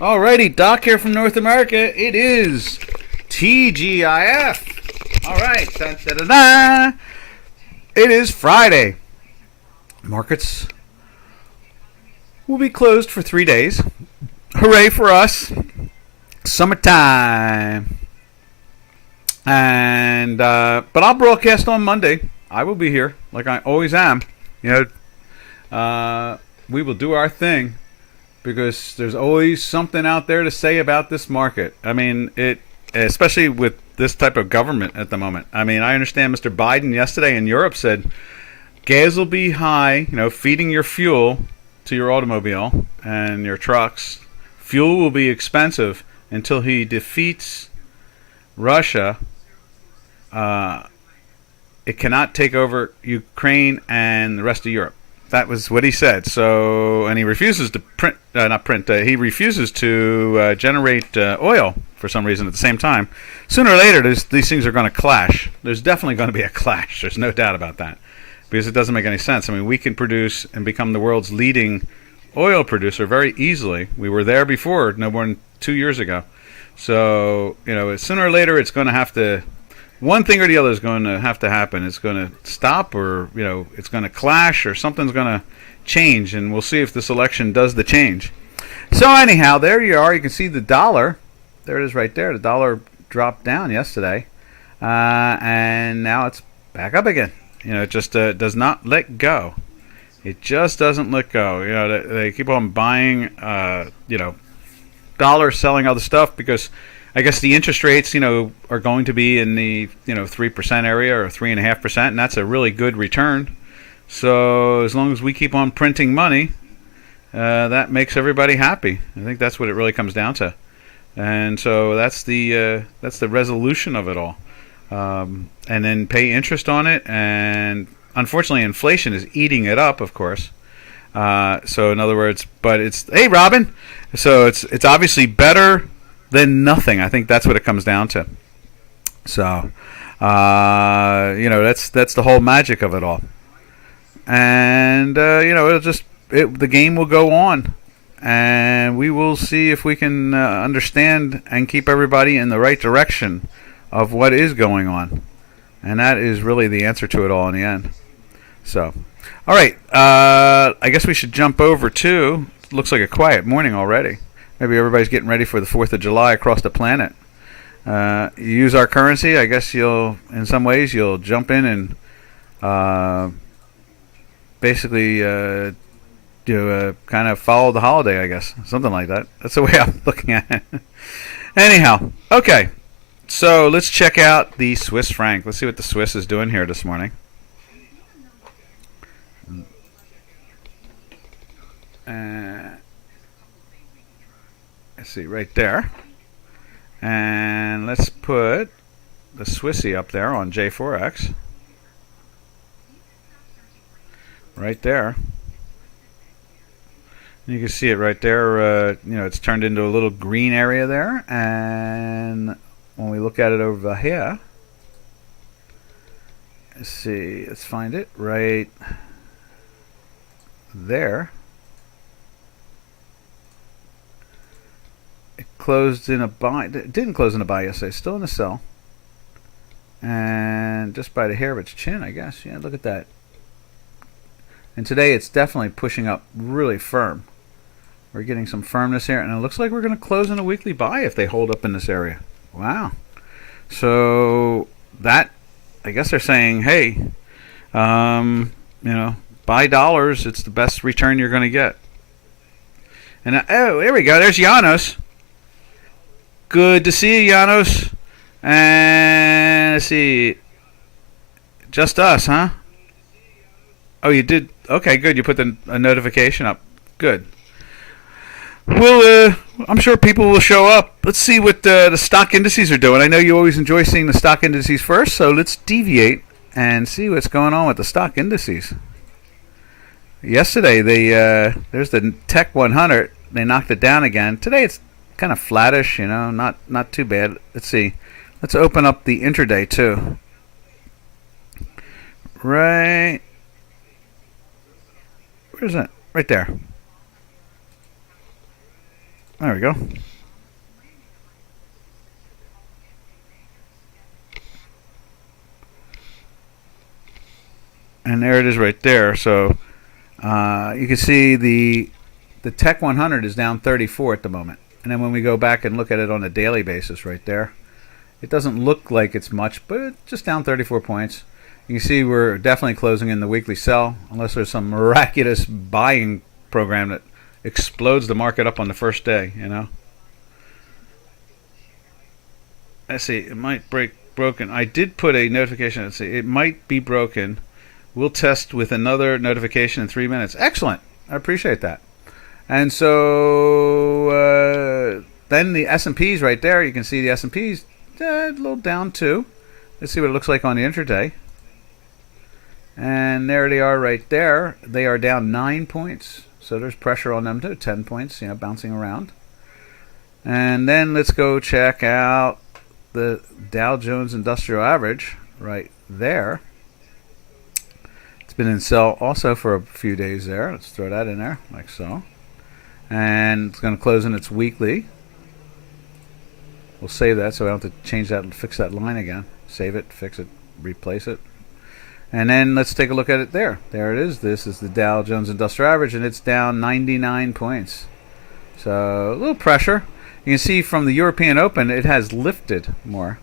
Alrighty, Doc here from North America. It is TGIF. Alright, da, da, da, da. It is Friday. Markets will be closed for 3 days. Hooray for us. Summertime. And but I'll broadcast on Monday. I will be here like I always am. You know, we will do our thing because there's always something out there to say about this market. I mean, especially with this type of government at the moment. I mean, I understand Mr. Biden yesterday in Europe said gas will be high, you know, feeding your fuel to your automobile and your trucks. Fuel will be expensive until he defeats Russia. It cannot take over Ukraine and the rest of Europe. That was what he said. So, and he refuses to he refuses to generate oil for some reason at the same time. Sooner or later, these things are going to clash. There's definitely going to be a clash. There's no doubt about that. Because it doesn't make any sense. I mean, we can produce and become the world's leading oil producer very easily. We were there before, no more than 2 years ago. So, you know, sooner or later, it's going to have to, one thing or the other is going to have to happen. It's going to stop, or, you know, it's going to clash, or something's going to change, and we'll see if this election does the change. So anyhow, there you are. You can see the dollar. There it is right there. The dollar dropped down yesterday, and now it's back up again. You know, it just does not let go. It just doesn't let go. You know, they keep on buying, you know, dollars, selling other stuff, because I guess the interest rates, you know, are going to be in the, you know, 3% area or 3.5%, and that's a really good return. So as long as we keep on printing money, that makes everybody happy. I think that's what it really comes down to. And so that's the resolution of it all. And then pay interest on it, and unfortunately inflation is eating it up, of course. So in other words, but it's, hey Robin, so it's obviously better than nothing. I think that's what it comes down to. So you know, that's the whole magic of it all. And you know, the game will go on, and we will see if we can understand and keep everybody in the right direction of what is going on. And that is really the answer to it all in the end. So, all right, I guess we should jump over to, looks like a quiet morning already. Maybe everybody's getting ready for the 4th of July across the planet. You use our currency, I guess in some ways, you'll jump in and basically kind of follow the holiday, I guess. Something like that. That's the way I'm looking at it. Anyhow, okay. So let's check out the Swiss franc. Let's see what the Swiss is doing here this morning. Let's see, right there. And let's put the Swissy up there on J4X. Right there. You can see it right there. You know, it's turned into a little green area there. And when we look at it over here, let's see, let's find it right there. It closed in a buy. It didn't close in a buy yesterday. Still in a sell. And just by the hair of its chin, I guess. Yeah, look at that. And today it's definitely pushing up really firm. We're getting some firmness here, and it looks like we're going to close in a weekly buy if they hold up in this area. Wow. So that, I guess they're saying, hey, you know, buy dollars. It's the best return you're going to get. And oh, there we go. There's Janos. Good to see you, Janos. And let's see. Just us, huh? Oh, you did. Okay, good. You put a notification up. Good. Well, I'm sure people will show up. Let's see what the stock indices are doing. I know you always enjoy seeing the stock indices first, so let's deviate and see what's going on with the stock indices. Yesterday, there's the Tech 100. They knocked it down again. Today, it's kind of flattish, you know, not too bad. Let's see. Let's open up the intraday too. Right. Where's that? Right there. There we go. And there it is right there. So you can see the Tech 100 is down 34 at the moment. And then when we go back and look at it on a daily basis right there, it doesn't look like it's much, but it's just down 34 points. You can see we're definitely closing in the weekly sell, unless there's some miraculous buying program that explodes the market up on the first day, you know. Let's see, it might break broken. I did put a notification. Let's see, it might be broken. We'll test with another notification in 3 minutes. Excellent. I appreciate that. And so then the S&Ps right there, you can see the S&Ps a little down too. Let's see what it looks like on the intraday. And there they are right there. They are down 9 points. So there's pressure on them too. 10 points, you know, bouncing around. And then let's go check out the Dow Jones Industrial Average right there. It's been in sell also for a few days there. Let's throw that in there like so. And it's going to close in its weekly. We'll save that so I don't have to change that and fix that line again. Save it, fix it, replace it. And then let's take a look at it there. There it is. This is the Dow Jones Industrial Average, and it's down 99 points. So a little pressure. You can see from the European Open, it has lifted more.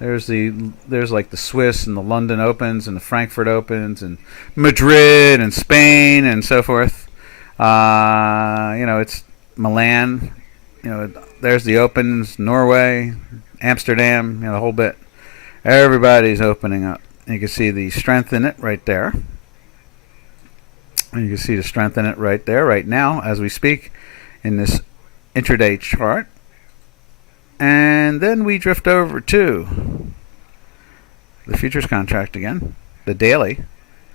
There's like the Swiss and the London Opens and the Frankfurt Opens and Madrid and Spain and so forth. You know, it's Milan. You know, there's the Opens, Norway, Amsterdam. You know, the whole bit. Everybody's opening up. You can see the strength in it right there. And you can see the strength in it right there, right now, as we speak, in this intraday chart. And then we drift over to the futures contract again, the daily.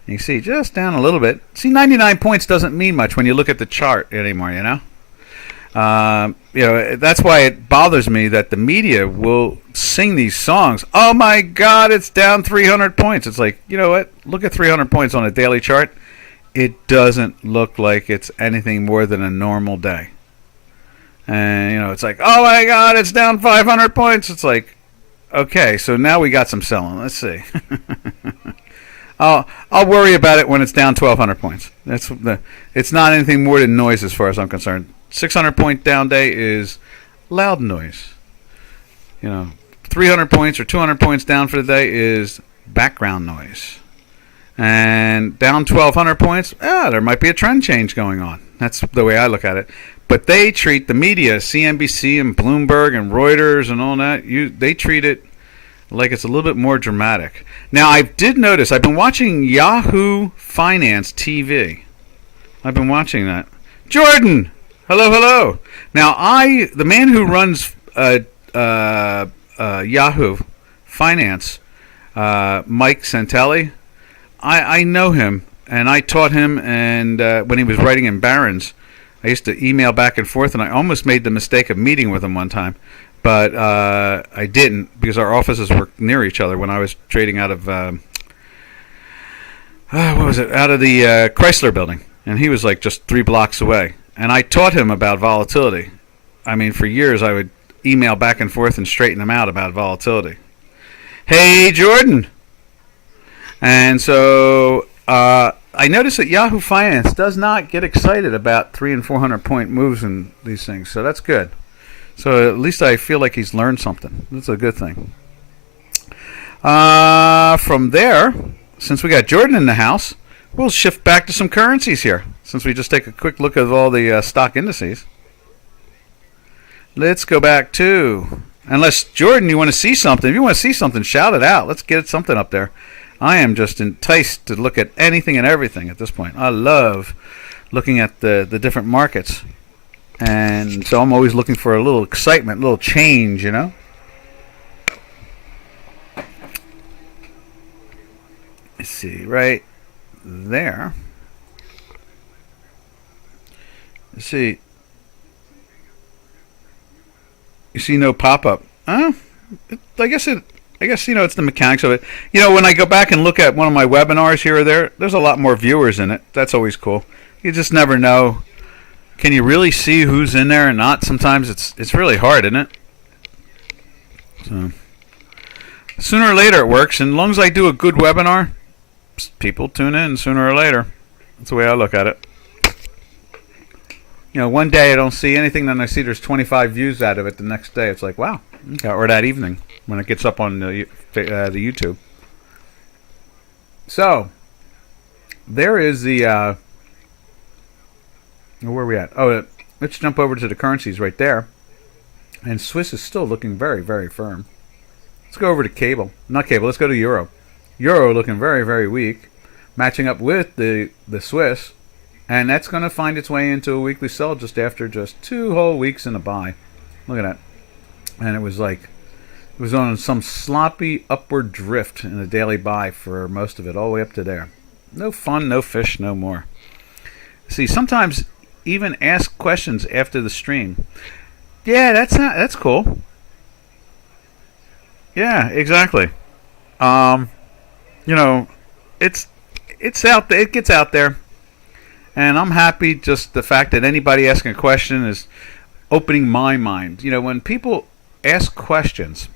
You see just down a little bit. See, 99 points doesn't mean much when you look at the chart anymore, you know? You know, that's why it bothers me that the media will sing these songs. Oh my God, it's down 300 points. It's like, you know what? Look at 300 points on a daily chart. It doesn't look like it's anything more than a normal day. And, you know, it's like, oh my God, it's down 500 points. It's like, okay, so now we got some selling. Let's see. I'll worry about it when it's down 1,200 points. It's not anything more than noise as far as I'm concerned. 600 point down day is loud noise. You know, 300 points or 200 points down for the day is background noise. And down 1,200 points, there might be a trend change going on. That's the way I look at it. But they treat the media, CNBC and Bloomberg and Reuters and all that, they treat it like it's a little bit more dramatic. Now, I did notice, I've been watching Yahoo Finance TV. I've been watching that. Jordan! Hello, hello. Now, the man who runs Yahoo Finance, Mike Santelli, I know him, and I taught him, and when he was writing in Barron's, I used to email back and forth, and I almost made the mistake of meeting with him one time, but I didn't because our offices were near each other when I was trading out of what was it? Out of the Chrysler Building, and he was like just 3 blocks away. And I taught him about volatility. I mean, for years I would email back and forth and straighten him out about volatility. Hey, Jordan. And so I noticed that Yahoo Finance does not get excited about 300 and 400 point moves in these things. So that's good. So at least I feel like he's learned something. That's a good thing. From there, since we got Jordan in the house, we'll shift back to some currencies here. Since we just take a quick look at all the stock indices. Let's go back to, unless, Jordan, you want to see something. If you want to see something, shout it out. Let's get something up there. I am just enticed to look at anything and everything at this point. I love looking at the different markets. And so I'm always looking for a little excitement, a little change, you know. Let's see, right there. Let's see. You see no pop-up. I guess you know, it's the mechanics of it. You know, when I go back and look at one of my webinars here or there, there's a lot more viewers in it. That's always cool. You just never know can you really see who's in there and not? Sometimes it's really hard, isn't it? So sooner or later it works, and as long as I do a good webinar, people tune in sooner or later. That's the way I look at it. You know, one day I don't see anything, then I see there's 25 views out of it. The next day it's like, wow. Okay. Or that evening when it gets up on the YouTube. So there is the where are we at? Oh, let's jump over to the currencies right there. And Swiss is still looking very, very firm. Let's go over to cable. Not cable, let's go to euro. Euro looking very, very weak, matching up with the Swiss, and that's going to find its way into a weekly sell just after just 2 whole weeks in a buy. Look at that. And it was on some sloppy upward drift in a daily buy for most of it, all the way up to there. No fun, no fish, no more. See, sometimes even ask questions after the stream. Yeah, that's cool. Yeah, exactly. You know, it's out there. It gets out there, and I'm happy. Just the fact that anybody asking a question is opening my mind. You know, when people ask questions,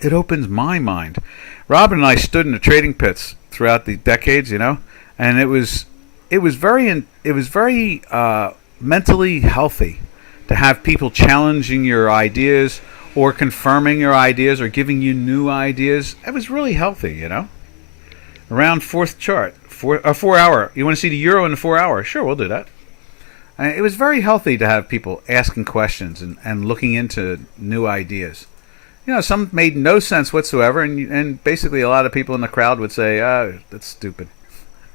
it opens my mind. Robin and I stood in the trading pits throughout the decades, you know, and it was very mentally healthy to have people challenging your ideas or confirming your ideas or giving you new ideas. It was really healthy, you know. Around fourth chart, 4 hour. You want to see the euro in the 4 hour? Sure, we'll do that. It was very healthy to have people asking questions and looking into new ideas. You know, some made no sense whatsoever, and basically a lot of people in the crowd would say, "Oh, that's stupid,"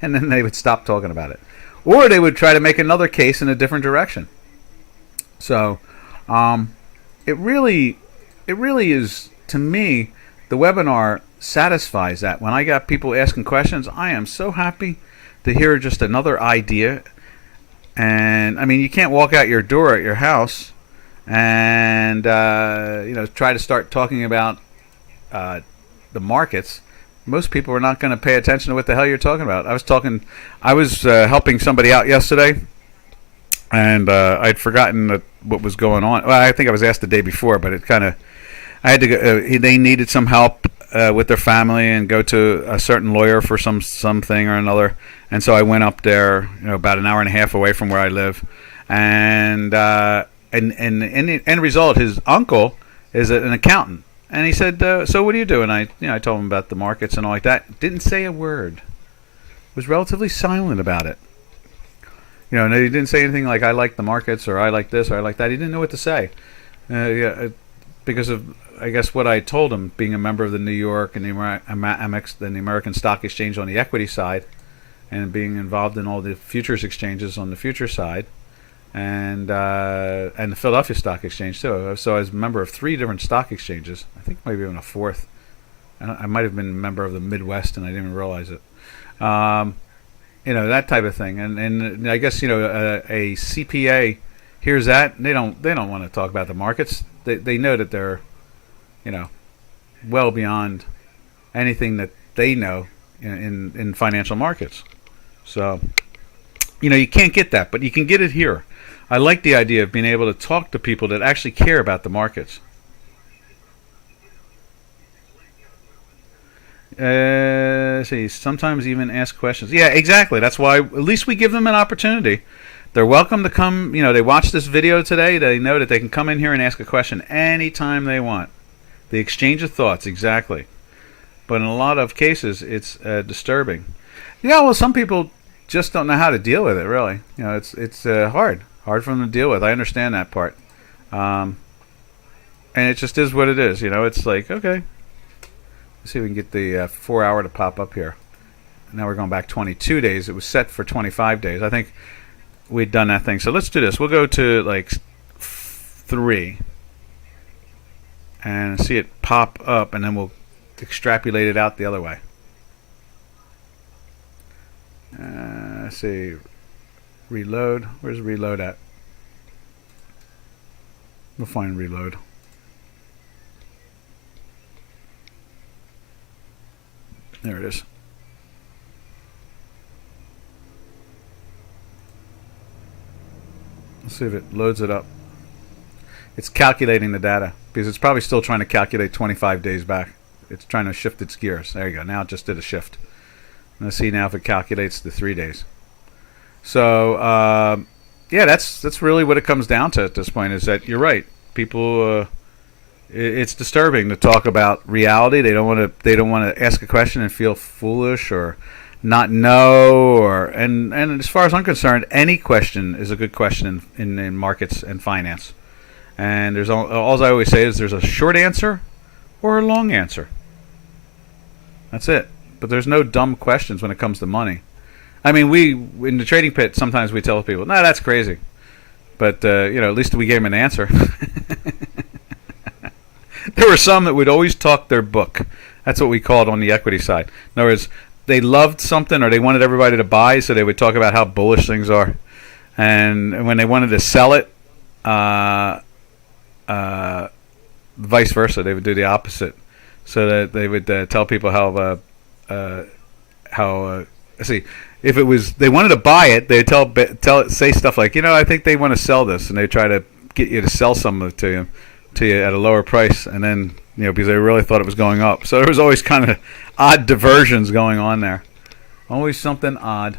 and then they would stop talking about it, or they would try to make another case in a different direction. So, it really is, to me, the webinar satisfies that. When I got people asking questions, I am so happy to hear just another idea. And I mean, you can't walk out your door at your house and you know, try to start talking about the markets. Most people are not going to pay attention to what the hell you're talking about. I was helping somebody out yesterday, and I'd forgotten what was going on. Well, I think I was asked the day before, but it kind of, I had to go. They needed some help with their family and go to a certain lawyer for something or another, and so I went up there, you know, about an hour and a half away from where I live, and the end result, his uncle is an accountant, and he said, "So what do you do?" And I told him about the markets and all like that. Didn't say a word. Was relatively silent about it. You know, and he didn't say anything like, "I like the markets," or "I like this," or "I like that." He didn't know what to say, because of, I guess, what I told him, being a member of the New York and the Amex, and the American Stock Exchange on the equity side, and being involved in all the futures exchanges on the future side, and the Philadelphia Stock Exchange too. So I was a member of 3 different stock exchanges. I think maybe even a 4th. I might have been a member of the Midwest, and I didn't even realize it. You know, that type of thing. And I guess, you know, a CPA hears that, and they don't want to talk about the markets. They know that they're, you know, well beyond anything that they know in financial markets. So, you know, you can't get that, but you can get it here. I like the idea of being able to talk to people that actually care about the markets. See, sometimes even ask questions. Yeah, exactly. That's why at least we give them an opportunity. They're welcome to come. You know, they watch this video today. They know that they can come in here and ask a question anytime they want. The exchange of thoughts, exactly. But in a lot of cases, it's disturbing. Yeah, well, some people just don't know how to deal with it. Really, you know, it's hard for them to deal with. I understand that part, and it just is what it is. You know, it's like, okay. Let's see if we can get the 4 hour to pop up here. Now we're going back 22 days. It was set for 25 days. I think we'd done that thing. So let's do this. We'll go to like 3 and see it pop up, and then we'll extrapolate it out the other way. Let's see. Reload. Where's reload at? We'll find reload. There it is. Let's see if it loads it up. It's calculating the data because it's probably still trying to calculate 25 days back. It's trying to shift its gears. There you go. Now it just did a shift. Let's see now if it calculates the 3 days. So yeah, that's really what it comes down to at this point. Is that you're right? People, it's disturbing to talk about reality. They don't want to. They don't want to ask a question and feel foolish or not know. Or and as far as I'm concerned, any question is a good question in markets and finance. And there's all I always say is there's a short answer or a long answer. That's it. But there's no dumb questions when it comes to money. I mean, we in the trading pit sometimes we tell people, "No, that's crazy," but at least we gave them an answer. There were some that would always talk their book. That's what we called on the equity side. In other words, they loved something or they wanted everybody to buy, so they would talk about how bullish things are. And when they wanted to sell it, vice versa, they would do the opposite. So that they would tell people how see, if it was they wanted to buy it, they'd say stuff like, I think they want to sell this, and they try to get you to sell some of it to you at a lower price, and then because they really thought it was going up. So there was always kind of odd diversions going on there. Always something odd.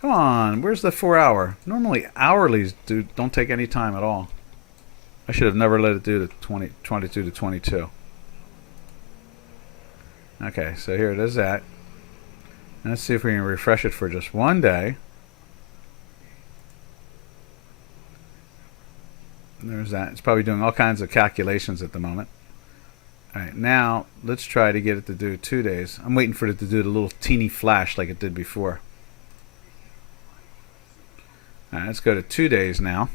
Come on, where's the 4 hour? Normally hourlies don't take any time at all. I should have never let it do the 22 to 22. Okay, so here it is at. Let's see if we can refresh it for just one day. There's that. It's probably doing all kinds of calculations at the moment. All right, now let's try to get it to do 2 days. I'm waiting for it to do the little teeny flash like it did before. All right, let's go to 2 days now.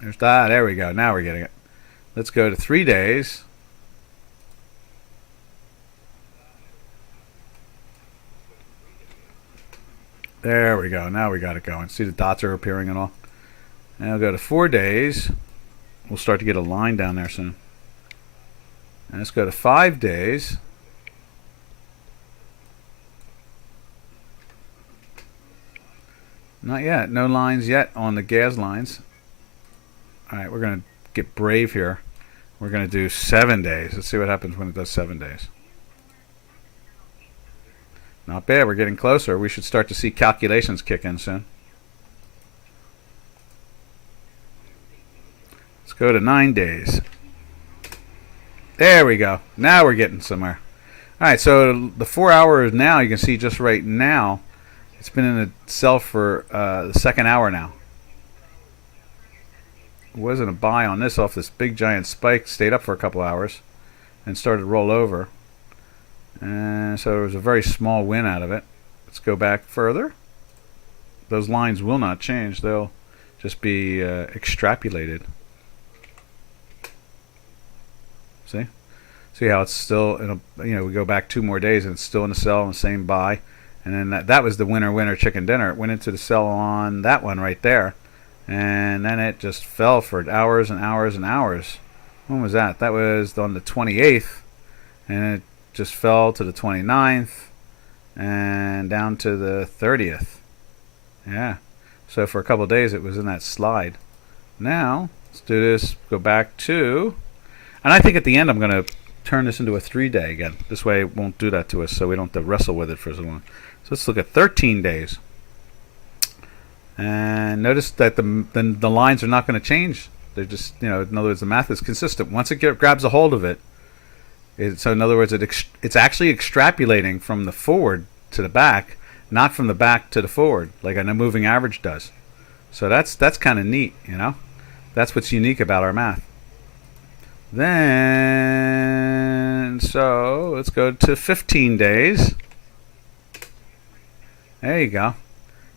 There's that. There we go. Now we're getting it. Let's go to 3 days. There we go. Now we got it going. See the dots are appearing and all. Now we'll go to 4 days. We'll start to get a line down there soon. And let's go to 5 days. Not yet. No lines yet on the gas lines. All right, we're going to get brave here. We're going to do 7 days. Let's see what happens when it does 7 days. Not bad. We're getting closer. We should start to see calculations kick in soon. Let's go to 9 days. There we go. Now we're getting somewhere. All right, so the 4 hours now, you can see just right now, it's been in the sell for the second hour now. It wasn't a buy on this off this big giant spike. Stayed up for a couple hours and started to roll over. And so there was a very small win out of it. Let's go back further. Those lines will not change. They'll just be extrapolated. See how it's still in a, we go back 2 more days and it's still in the sell on the same buy. And then that was the winner chicken dinner. It went into the sell on that one right there. And then it just fell for hours and hours and hours. When was that? That was on the 28th. And it just fell to the 29th. And down to the 30th. Yeah. So for a couple of days it was in that slide. Now, let's do this. Go back to... And I think at the end I'm going to turn this into a 3-day again. This way it won't do that to us, so we don't have to wrestle with it for so long. So let's look at 13 days. And notice that the lines are not going to change. They're just, in other words, the math is consistent. Once it grabs a hold of it, so in other words, it's actually extrapolating from the forward to the back, not from the back to the forward, like a moving average does. So that's kind of neat, That's what's unique about our math. Then, so let's go to 15 days. There you go.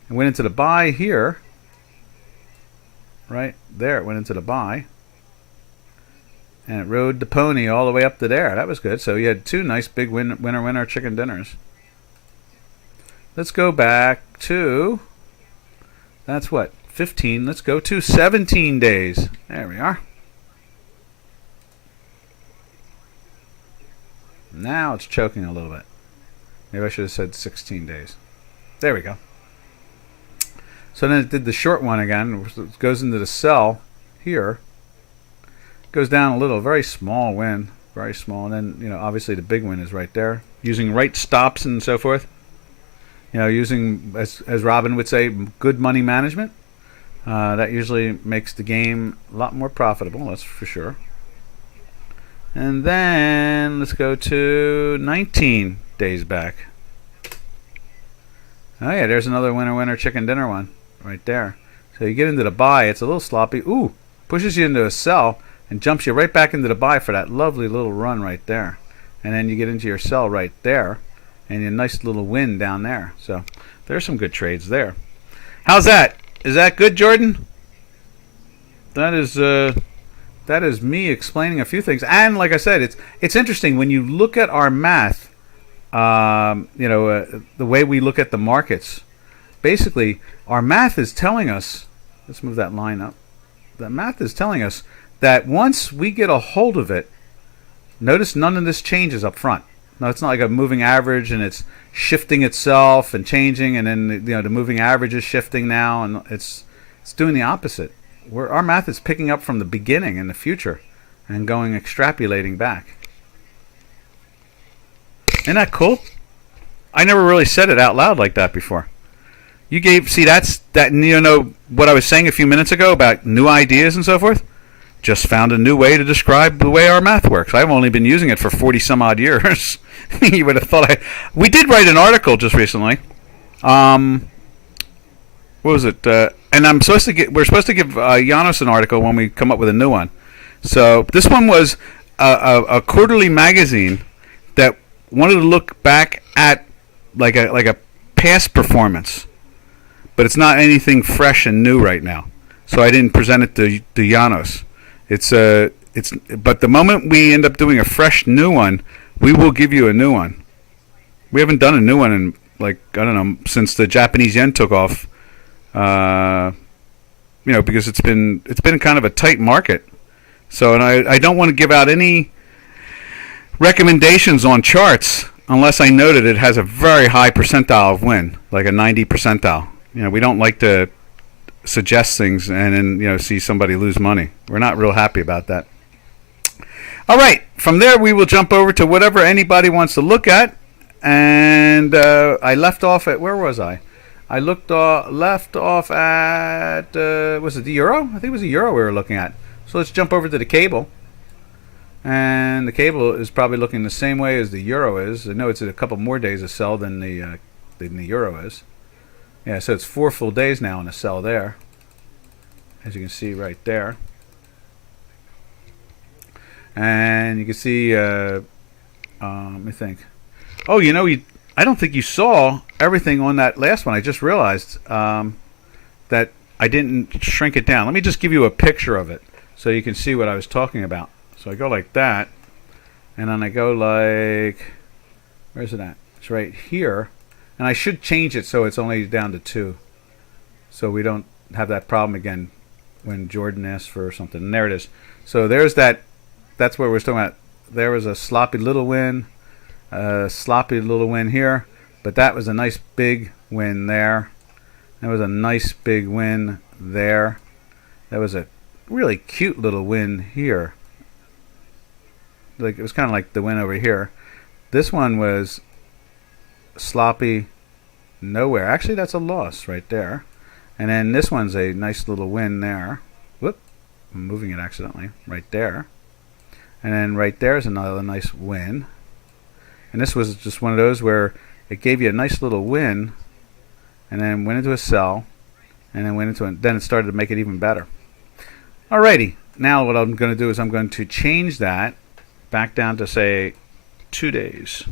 It went into the buy here. Right there, it went into the buy. And it rode the pony all the way up to there. That was good. So you had 2 nice big winner chicken dinners. Let's go back to, that's what, 15. Let's go to 17 days. There we are. Now it's choking a little bit. Maybe I should have said 16 days. There we go. So then it did the short one again. It goes into the sell here. Goes down a little, very small win, very small. And then, obviously the big win is right there. Using right stops and so forth. Using, as Robin would say, good money management. That usually makes the game a lot more profitable, that's for sure. And then let's go to 19 days back. Oh yeah, there's another winner chicken dinner one right there. So you get into the buy, it's a little sloppy. Ooh, pushes you into a sell and jumps you right back into the buy for that lovely little run right there. And then you get into your sell right there and a nice little win down there. So there's some good trades there. How's that? Is that good, Jordan? That is me explaining a few things. And like I said, it's interesting when you look at our math. The way we look at the markets, basically, our math is telling us. Let's move that line up. The math is telling us that once we get a hold of it, notice none of this changes up front. No, it's not like a moving average and it's shifting itself and changing, and then the moving average is shifting now, and it's doing the opposite. Our math is picking up from the beginning in the future and going extrapolating back. Isn't that cool? I never really said it out loud like that before. That's what I was saying a few minutes ago about new ideas and so forth? Just found a new way to describe the way our math works. I've only been using it for 40 some odd years. You would have thought we did write an article just recently. What was it? And we're supposed to give Janos an article when we come up with a new one. So this one was a quarterly magazine that wanted to look back at like a past performance, but it's not anything fresh and new right now. So I didn't present it to Janos. But the moment we end up doing a fresh new one, we will give you a new one. We haven't done a new one in since the Japanese yen took off. Because it's been kind of a tight market. So, and I don't want to give out any recommendations on charts unless I know that it has a very high percentile of win, like a 90 percentile. We don't like to suggest things and then see somebody lose money. We're not real happy about that. All right, from there we will jump over to whatever anybody wants to look at. And I left off at, where was I? I left off at was it the euro? I think it was the euro we were looking at. So let's jump over to the cable. And the cable is probably looking the same way as the euro is. I know it's a couple more days of sell than the euro is. Yeah, so it's 4 full days now in a sell there, as you can see right there. And you can see, let me think. Oh, I don't think you saw everything on that last one. I just realized that I didn't shrink it down. Let me just give you a picture of it so you can see what I was talking about. So I go like that, and then I go like, where's it at? It's right here. And I should change it so it's only down to 2, so we don't have that problem again when Jordan asks for something. And there it is. So there's that. That's what we're talking about. There was a sloppy little win, here, but that was a nice big win there. There was a nice big win there. That was a really cute little win here. Like it was kind of like the win over here. This one was sloppy nowhere. Actually, that's a loss right there. And then this one's a nice little win there. Whoop, I'm moving it accidentally. Right there. And then right there is another nice win. And this was just one of those where it gave you a nice little win, and then went into a sell, and then it started to make it even better. Alrighty, now what I'm going to do is I'm going to change that back down to say 2 days.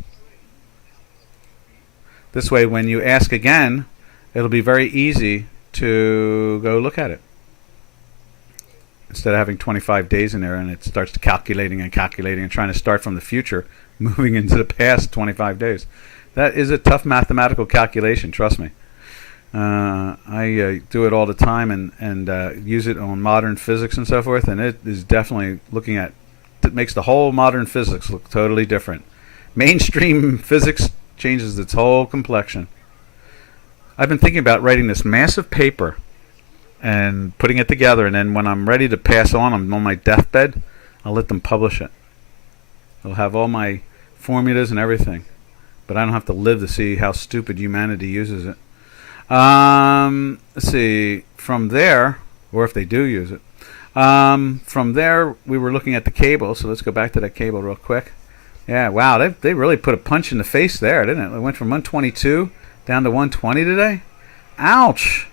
This way, when you ask again, it'll be very easy to go look at it. Instead of having 25 days in there and it starts calculating and trying to start from the future, moving into the past 25 days. That is a tough mathematical calculation, trust me. I do it all the time and use it on modern physics and so forth, and it is definitely it makes the whole modern physics look totally different. Mainstream physics changes its whole complexion. I've been thinking about writing this massive paper and putting it together, and then when I'm ready to pass on, I'm on my deathbed, I'll let them publish it. I'll have all my formulas and everything, but I don't have to live to see how stupid humanity uses it. Let's see. From there, or if they do use it. From there, we were looking at the cable, so let's go back to that cable real quick. Yeah, wow, they really put a punch in the face there, didn't it? It went from 122 down to 120 today. Ouch.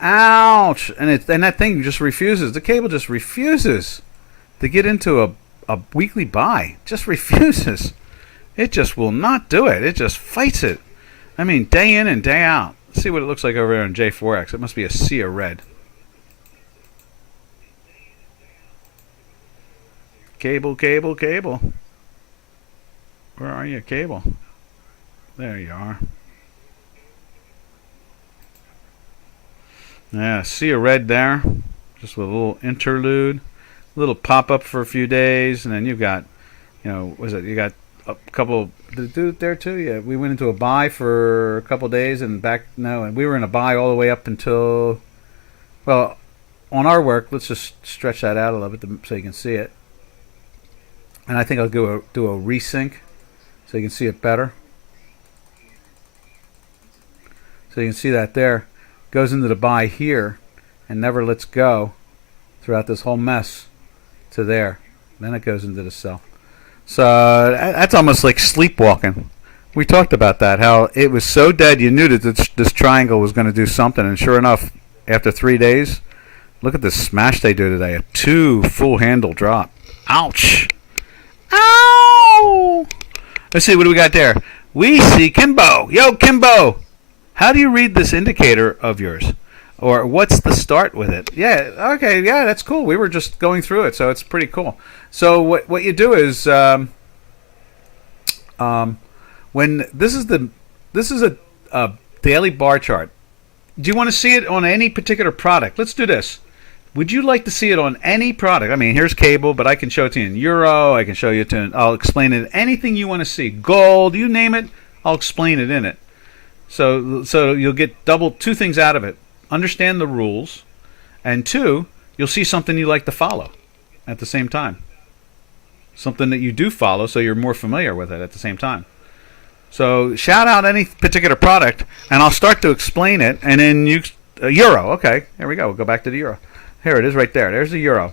Ouch. And that thing just refuses. The cable just refuses to get into a weekly buy. Just refuses. It just will not do it. It just fights it. I mean, day in and day out. Let's see what it looks like over there on J4X. It must be a sea of red. Cable, cable, cable. Where are you, cable? There you are. Yeah, sea of red there. Just with a little interlude. A little pop-up for a few days. And then you've got, you got a couple... Did it do it there too? Yeah, we went into a buy for a couple days and and we were in a buy all the way up until... Well, on our work, let's just stretch that out a little bit so you can see it. And I think I'll do a resync so you can see it better. So you can see that there. Goes into the buy here and never lets go throughout this whole mess to there. Then it goes into the sell. So that's almost like sleepwalking. We talked about that, how it was so dead you knew that this triangle was going to do something. And sure enough, after 3 days, look at the smash they do today. A 2 full handle drop. Ouch. Ow! Let's see, what do we got there? We see Kimbo. Yo, Kimbo! How do you read this indicator of yours? Or what's the start with it? Yeah, okay, yeah, that's cool. We were just going through it, so it's pretty cool. So what you do is, when this is a daily bar chart. Do you want to see it on any particular product? Let's do this. Would you like to see it on any product? I mean, here's cable, but I can show it to you in euro. I can show you I'll explain it. Anything you want to see, gold, you name it, I'll explain it in it. So you'll get two things out of it. Understand the rules, and 2, you'll see something you like to follow at the same time. Something that you do follow, so you're more familiar with it at the same time. So shout out any particular product, and I'll start to explain it, and then euro. Okay, there we go. We'll go back to the euro. Here it is right there. There's the euro. All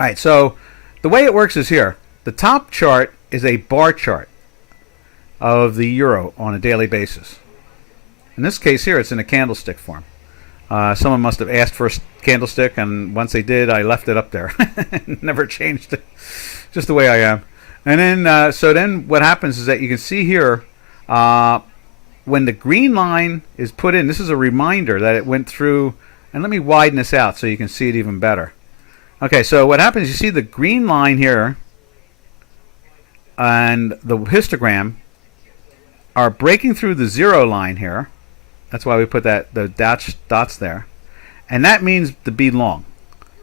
right, so the way it works is here. The top chart is a bar chart of the euro on a daily basis. In this case here, it's in a candlestick form. Someone must have asked for a candlestick, and once they did, I left it up there. Never changed it. Just the way I am. And then, so then what happens is that you can see here, when the green line is put in, this is a reminder that it went through. And let me widen this out so you can see it even better. Okay, so what happens, you see the green line here and the histogram are breaking through the 0 line here. That's why we put the dots there. And that means to be long.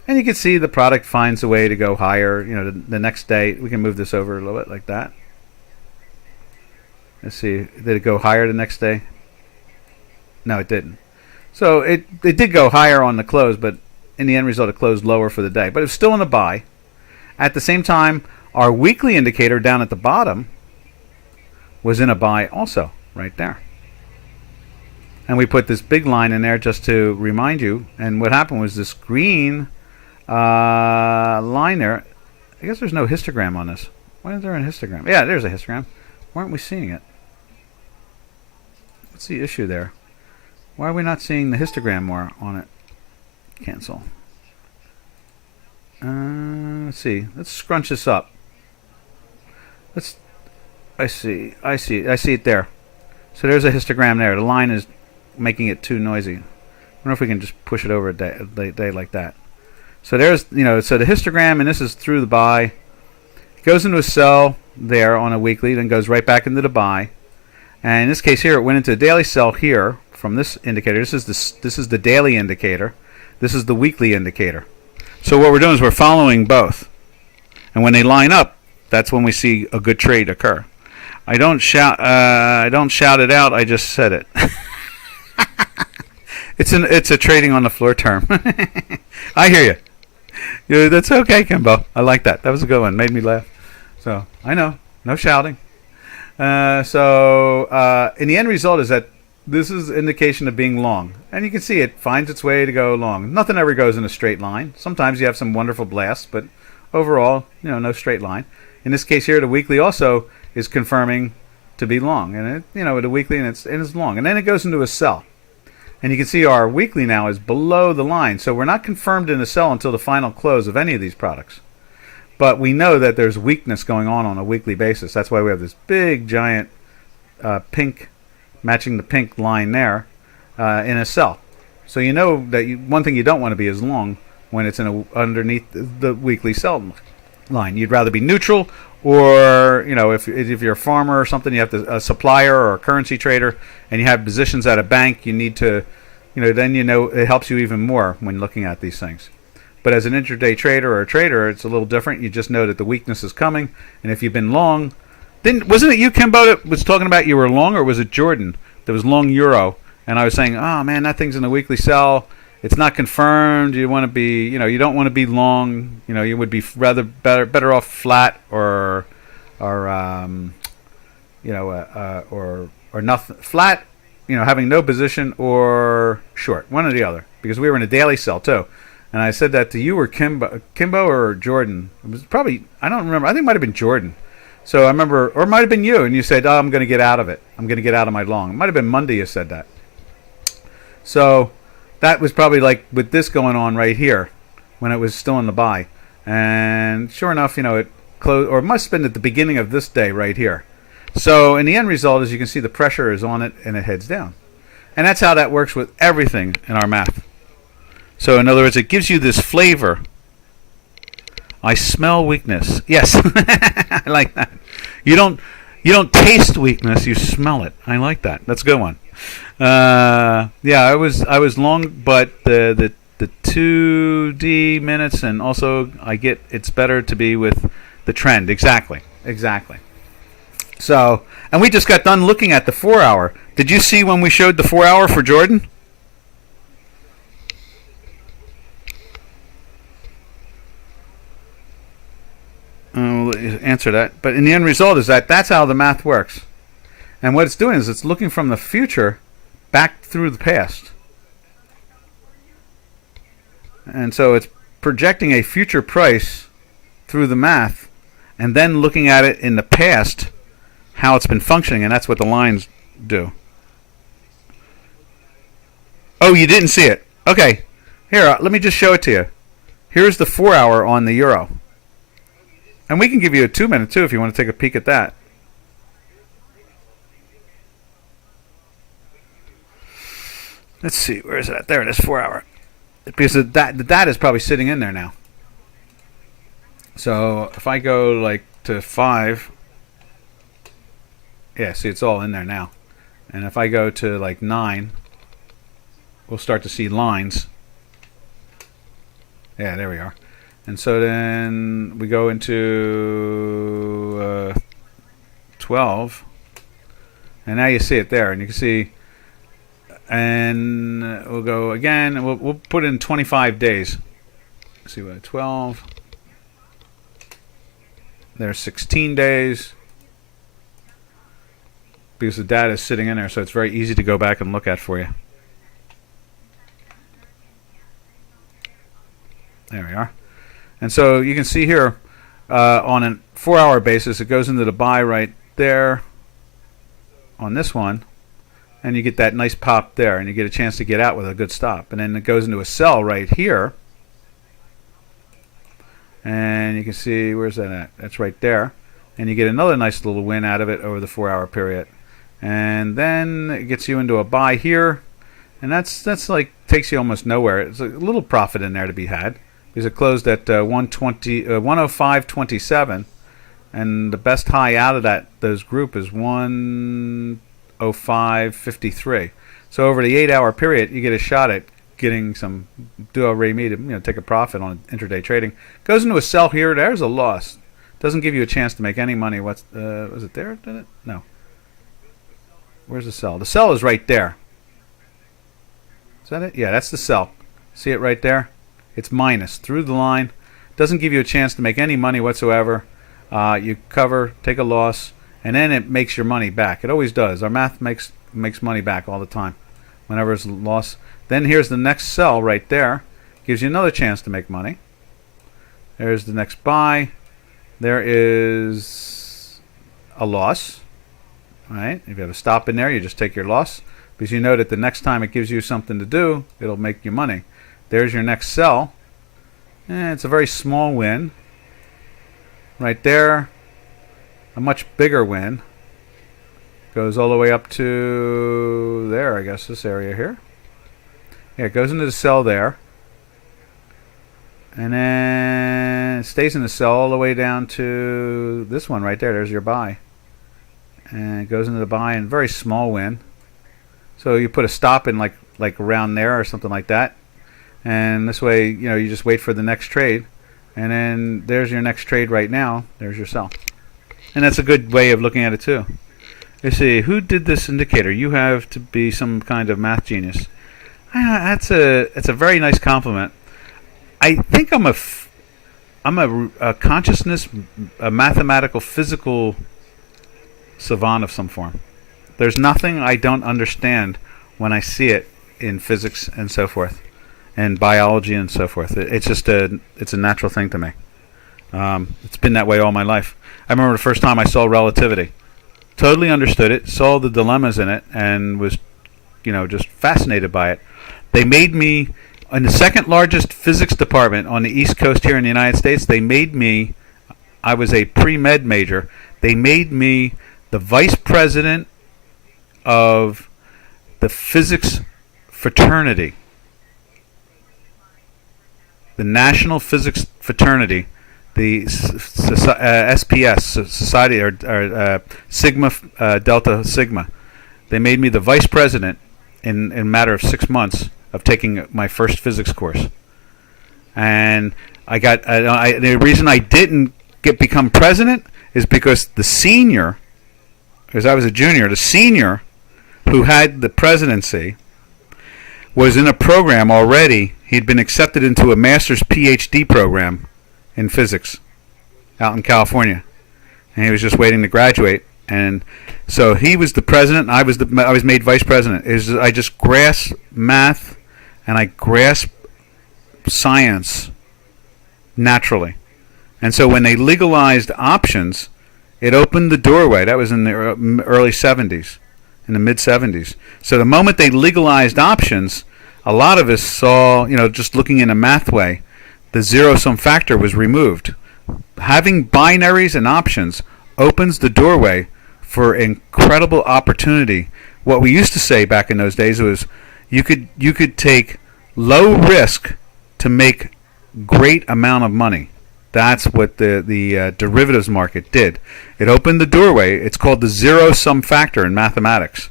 And you can see the product finds a way to go higher. The next day, we can move this over a little bit like that. Let's see, did it go higher the next day? No, it didn't. So it did go higher on the close, but in the end result, it closed lower for the day. But it's still in a buy. At the same time, our weekly indicator down at the bottom was in a buy also, right there. And we put this big line in there just to remind you. And what happened was this green line there. I guess there's no histogram on this. Why is there a histogram? Yeah, there's a histogram. Why aren't we seeing it? What's the issue there? Why are we not seeing the histogram more on it? Cancel. Let's see. Let's scrunch this up. I see it there. So there's a histogram there. The line is making it too noisy. I wonder if we can just push it over a day like that. So there's, so the histogram, and this is through the buy. It goes into a sell there on a weekly, then goes right back into the buy. And in this case here, it went into a daily sell here from this indicator. This is the daily indicator. This is the weekly indicator. So what we're doing is we're following both. And when they line up, that's when we see a good trade occur. I don't shout it out. I just said it. It's a trading on the floor term. I hear you. Yeah, that's okay, Kimbo. I like that. That was a good one. Made me laugh. So I know. No shouting. In the end result is that this is indication of being long. And you can see it finds its way to go long. Nothing ever goes in a straight line. Sometimes you have some wonderful blasts, but overall, no straight line. In this case here, the weekly also is confirming to be long. And the weekly, and it's long. And then it goes into a sell. And you can see our weekly now is below the line. So we're not confirmed in a sell until the final close of any of these products. But we know that there's weakness going on a weekly basis. That's why we have this big, giant pink, matching the pink line there in a sell. So you know that one thing you don't want to be is long when it's underneath the weekly sell line. You'd rather be neutral, or if you're a farmer or something, you have a supplier or a currency trader, and you have positions at a bank, you need to, then it helps you even more when looking at these things. But as an intraday trader or a trader, it's a little different. You just know that the weakness is coming, and if you've been long, wasn't it you, Kimbo, that was talking about you were long, or was it Jordan that was long euro? And I was saying, oh man, that thing's in the weekly sell. It's not confirmed. You want to be, you don't want to be long. You would be rather better off flat or nothing flat. Having no position, or short, one or the other. Because we were in a daily sell too. And I said that to you or Kimbo or Jordan. It was probably, I don't remember. I think it might have been Jordan. So I remember, or it might have been you, and you said, oh, I'm going to get out of it. I'm going to get out of my long. It might have been Monday you said that. So that was probably like with this going on right here when it was still in the buy. And sure enough, it closed, or it must have been at the beginning of this day right here. So in the end result, as you can see, the pressure is on it and it heads down. And that's how that works with everything in our math. So in other words, it gives you this flavor. I smell weakness. Yes, I like that. You don't taste weakness. You smell it. I like that. That's a good one. I was long, but the 2D minutes, and also I get it's better to be with the trend. Exactly. So, and we just got done looking at the 4 hour. Did you see when we showed the 4 hour for Jordan? We'll answer that. But in the end result is that's how the math works. And what it's doing is it's looking from the future back through the past. And so it's projecting a future price through the math and then looking at it in the past, how it's been functioning, and that's what the lines do. Oh, you didn't see it. Okay. Here, let me just show it to you. Here's the 4 hour on the euro. And we can give you a 2 minute too if you want to take a peek at that. Let's see, where is that? There it is, 4 hour. Because the data is probably sitting in there now. So if I go like to 5, yeah, see, it's all in there now. And if I go to like 9, we'll start to see lines. Yeah, there we are. And so then we go into 12, and now you see it there, and you can see, and we'll go again, and we'll put in 25 days. Let's see what 12. There's 16 days because the data is sitting in there, so it's very easy to go back and look at for you. There we are. And so you can see here on a 4 hour basis, it goes into the buy right there on this one, and you get that nice pop there, and you get a chance to get out with a good stop. And then it goes into a sell right here, and you can see, where's that at? That's right there. And you get another nice little win out of it over the 4 hour period. And then it gets you into a buy here, and that's like takes you almost nowhere. It's a little profit in there to be had, because it closed at 105.27, and the best high out of those group is 105.53. So over the 8 hour period, you get a shot at getting some duo re me to take a profit on intraday trading. Goes into a sell here. There's a loss. Doesn't give you a chance to make any money. Was it there? Did it? No. Where's the sell? The sell is right there. Is that it? Yeah, that's the sell. See it right there? It's minus through the line. Doesn't give you a chance to make any money whatsoever. You cover, take a loss, and then it makes your money back. It always does. Our math makes money back all the time whenever it's a loss. Then here's the next sell right there. Gives you another chance to make money. There's the next buy. There is a loss. All right? If you have a stop in there, you just take your loss, because you know that the next time it gives you something to do, it'll make you money. There's your next sell. It's a very small win. Right there, a much bigger win. Goes all the way up to there, I guess, this area here. Yeah, it goes into the sell there. And then it stays in the sell all the way down to this one right there. There's your buy. And it goes into the buy, and very small win. So you put a stop in like around there or something like that. And this way, you just wait for the next trade. And then there's your next trade right now. There's your sell. And that's a good way of looking at it too. You see, who did this indicator? You have to be some kind of math genius. That's a very nice compliment. I think I'm a consciousness, a mathematical, physical savant of some form. There's nothing I don't understand when I see it in physics and so forth, and biology and so forth. It's just it's a natural thing to me. It's been that way all my life. I remember the first time I saw relativity. Totally understood it, saw the dilemmas in it, and was, just fascinated by it. They made me, in the second largest physics department on the East Coast here in the United States, I was a pre-med major, they made me the vice president of the physics fraternity. The National Physics Fraternity, the SPS, Society, or Sigma, Delta Sigma. They made me the vice president in a matter of 6 months of taking my first physics course. And the reason I didn't become president is because the senior, because I was a junior, the senior who had the presidency was in a program already. He'd been accepted into a master's PhD program in physics out in California, and he was just waiting to graduate. And so he was the president, and I was made vice president. I just grasped math and I grasped science naturally. And so when they legalized options, it opened the doorway. That was in the early 70s, in the mid 70s. So the moment they legalized options, a lot of us saw, just looking in a math way, the zero-sum factor was removed. Having binaries and options opens the doorway for incredible opportunity. What we used to say back in those days was you could take low risk to make great amount of money. That's what the derivatives market did. It opened the doorway. It's called the zero-sum factor in mathematics.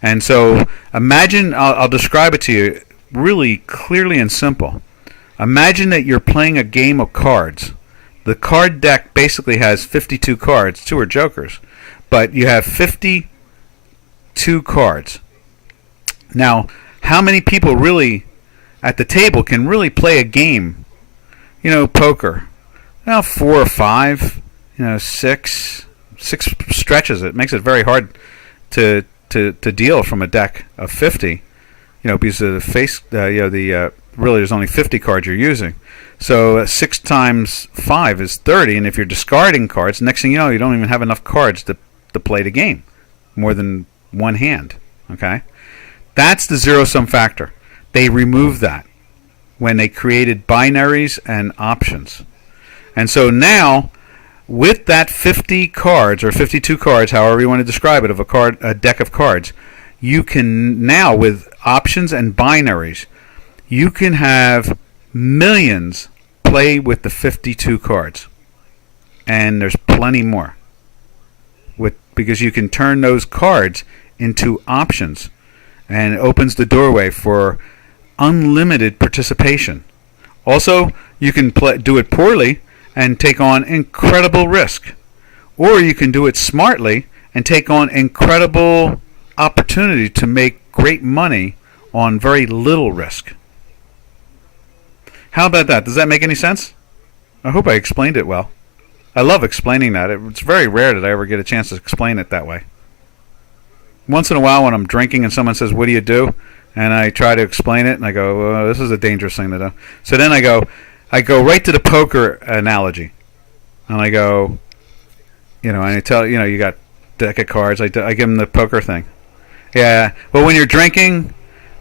And so imagine, I'll describe it to you really clearly and simple. Imagine that you're playing a game of cards. The card deck basically has 52 cards. 2 are jokers. But you have 52 cards. Now, how many people really at the table can really play a game? Poker. Well, 4 or 5. 6. 6 stretches it. Makes it very hard to deal from a deck of 50. Because of the face, really there's only 50 cards you're using. So 6 times 5 is 30, and if you're discarding cards, next thing you know, you don't even have enough cards to play the game, more than one hand. Okay, that's the zero-sum factor. They removed that when they created binaries and options. And so now, with that 50 cards, or 52 cards, however you want to describe it, of a deck of cards, you can now, with options and binaries, you can have millions play with the 52 cards. And there's plenty more. Because you can turn those cards into options. And it opens the doorway for unlimited participation. Also, you can do it poorly and take on incredible risk. Or you can do it smartly and take on incredible opportunity to make great money on very little risk. How about that? Does that make any sense? I hope I explained it well. I love explaining that. It's very rare that I ever get a chance to explain it that way. Once in a while when I'm drinking and someone says, what do you do? And I try to explain it, and I go, well, this is a dangerous thing to do. So then I go right to the poker analogy. And I go, and I tell, you got a deck of cards. I give them the poker thing. Yeah, well, when you're drinking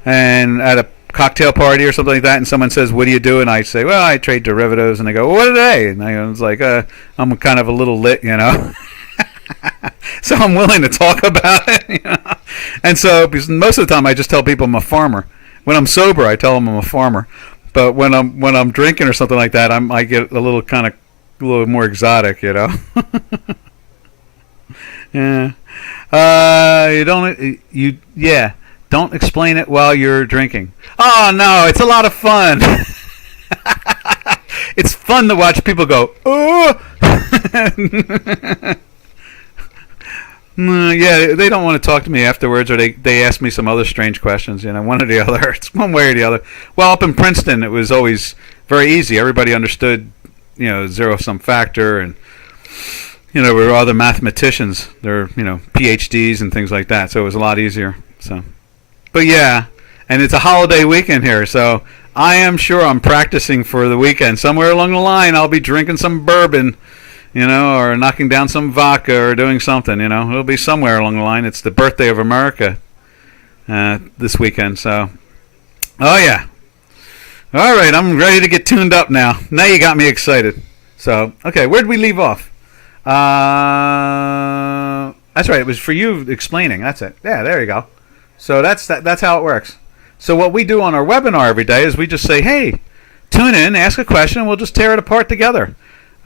and at a cocktail party or something like that, and someone says, what do you do? And I say, well, I trade derivatives. And they go, well, what are they? And I was like, I'm kind of a little lit, So I'm willing to talk about it, And so, because most of the time I just tell people I'm a farmer. When I'm sober, I tell them I'm a farmer. But when I'm drinking or something like that, I get a little more exotic, Yeah. Don't explain it while you're drinking. Oh no, it's a lot of fun. It's fun to watch people go, oh. Yeah, they don't want to talk to me afterwards, or they ask me some other strange questions, one or the other. It's one way or the other. Well, up in Princeton, it was always very easy. Everybody understood, zero-sum factor, and, we're other mathematicians. They're, PhDs and things like that, so it was a lot easier. So, but yeah, and it's a holiday weekend here, so I am sure I'm practicing for the weekend. Somewhere along the line, I'll be drinking some bourbon, or knocking down some vodka or doing something, It'll be somewhere along the line. It's the birthday of America this weekend, so. Oh, yeah. All right, I'm ready to get tuned up now. Now you got me excited. So, okay, where'd we leave off? That's right, it was for you explaining. That's it. Yeah, there you go. So that's how it works. So what we do on our webinar every day is we just say, hey, tune in, ask a question, and we'll just tear it apart together.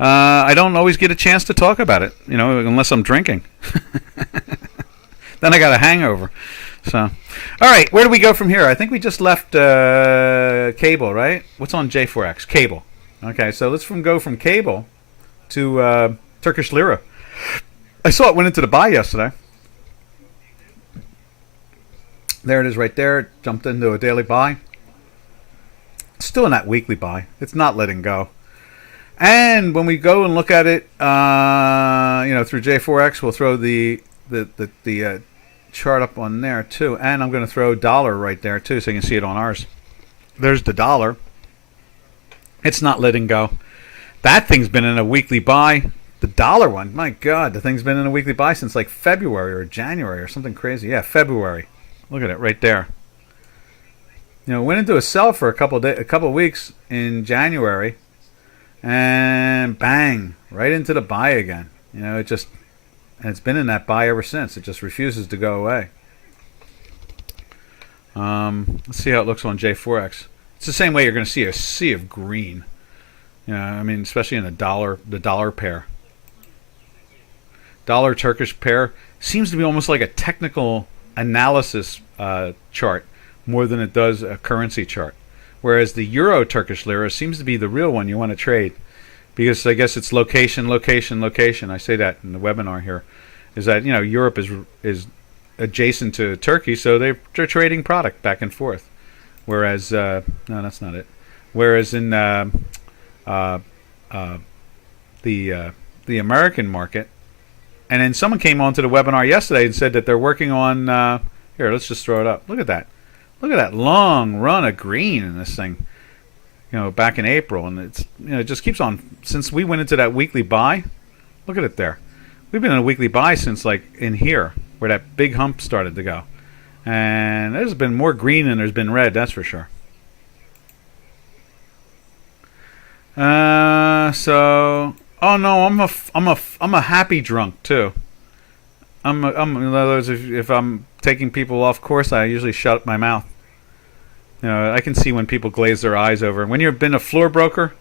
I don't always get a chance to talk about it, unless I'm drinking. Then I got a hangover. So, all right, where do we go from here? I think we just left cable, right? What's on J4X? Cable. Okay, so let's go from cable to Turkish lira. I saw it went into the buy yesterday. There it is right there. It jumped into a daily buy. Still in that weekly buy. It's not letting go. And when we go and look at it, through J4X, we'll throw the chart up on there too. And I'm going to throw dollar right there too, so you can see it on ours. There's the dollar. It's not letting go. That thing's been in a weekly buy. The dollar one, my God, the thing's been in a weekly buy since like February or January or something crazy. Yeah, February. Look at it right there. Went into a sell for a couple of weeks in January. And bang, right into the buy again. It's been in that buy ever since. It just refuses to go away. Let's see how it looks on J4X. It's the same way you're going to see a sea of green. Especially in the dollar pair. Dollar Turkish pair seems to be almost like a technical analysis chart more than it does a currency chart. Whereas the Euro Turkish lira seems to be the real one you want to trade, because I guess it's location, location, location. I say that in the webinar here, is that Europe is adjacent to Turkey, so they're trading product back and forth. Whereas no, that's not it. Whereas in the American market, and then someone came onto the webinar yesterday and said that they're working on here. Let's just throw it up. Look at that. Look at that long run of green in this thing, back in April. And it's, it just keeps on. Since we went into that weekly buy, look at it there. We've been in a weekly buy since like in here, where that big hump started to go. And there's been more green than there's been red, that's for sure. So, oh no, I'm a happy drunk too. In other words, if I'm taking people off course, I usually shut my mouth. I can see when people glaze their eyes over. When you've been a floor broker,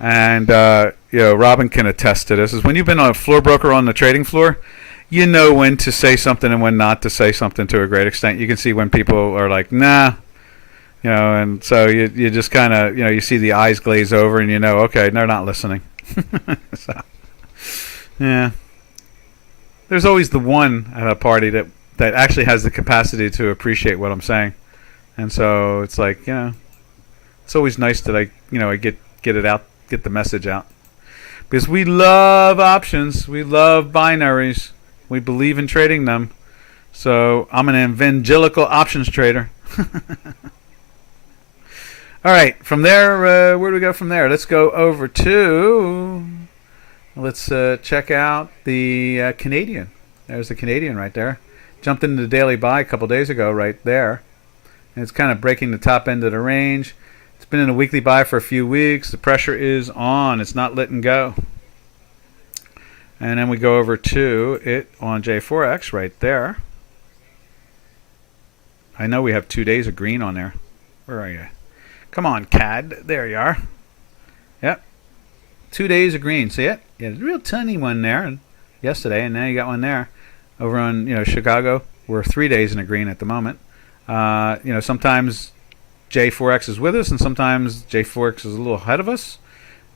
and Robin can attest to this, is when you've been a floor broker on the trading floor, you know when to say something and when not to say something to a great extent. You can see when people are like, nah, and so you just kind of, you see the eyes glaze over and okay, they're not listening. So, yeah. There's always the one at a party that actually has the capacity to appreciate what I'm saying. And so it's like, it's always nice that I get it out, get the message out. Because we love options. We love binaries. We believe in trading them. So I'm an evangelical options trader. All right, from there, where do we go from there? Let's go over to, let's check out the Canadian. There's the Canadian right there. Jumped into the daily buy a couple days ago right there. And it's kind of breaking the top end of the range. It's been in a weekly buy for a few weeks. The pressure is on. It's not letting go. And then we go over to it on J4X right there. I know we have 2 days of green on there. Where are you? Come on, CAD. There you are. Yep. 2 days of green. See it? Yeah, there's a real tiny one there yesterday, and now you got one there. Over on Chicago, we're 3 days in a green at the moment. Sometimes J4X is with us, and sometimes J4X is a little ahead of us